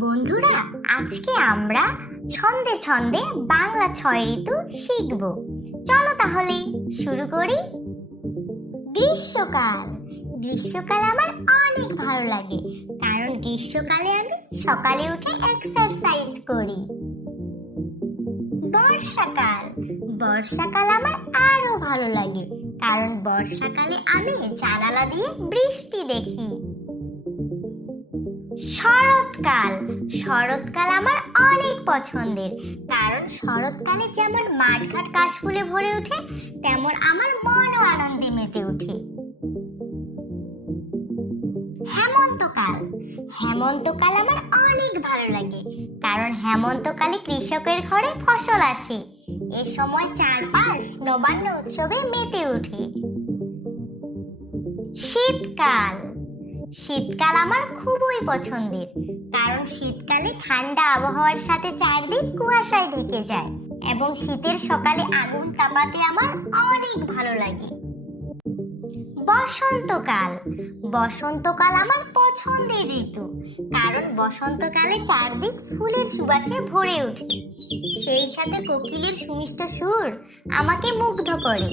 বন্ধুরা, আজকে আমরা ছন্দে ছন্দে বাংলা ছয় ঋতু শিখব। চলো তাহলে শুরু করি। গ্রীষ্মকাল। গ্রীষ্মকাল আমার অনেক ভালো লাগে, কারণ গ্রীষ্মকালে আমি সকালে উঠে এক্সারসাইজ করি। বর্ষাকাল। বর্ষাকাল আমার আরও ভালো লাগে, কারণ বর্ষাকালে আমি জানালা দিয়ে বৃষ্টি দেখি। শরৎকাল। শরৎকাল আমার অনেক পছন্দের। কারণ শরৎকালে যেমন মাঠঘাট কাশফুলে ভরে ওঠে, তেমন আমার মনও আনন্দে মেতে ওঠে। হেমন্তকাল। হেমন্তকাল আমার অনেক ভালো লাগে। কারণ হেমন্তকালে কৃষকের ঘরে ফসল আসে। এ সময় চারপাশ নবান্ন উৎসবে মেতে ওঠে। শীতকাল। শীতকাল আমার খুবই পছন্দের, কারণ শীতকালে ঠান্ডা আবহাওয়ার সাথে চারদিক কুয়াশায় ঢেকে যায় এবং শীতের সকালে আগুন তাপাতে আমার অনেক ভালো লাগে। বসন্তকাল বসন্তকাল আমার পছন্দের ঋতু, কারণ বসন্তকালে চারদিক ফুলের সুবাসে ভরে ওঠে। সেই সাথে কোকিলের সুমিষ্ট সুর আমাকে মুগ্ধ করে।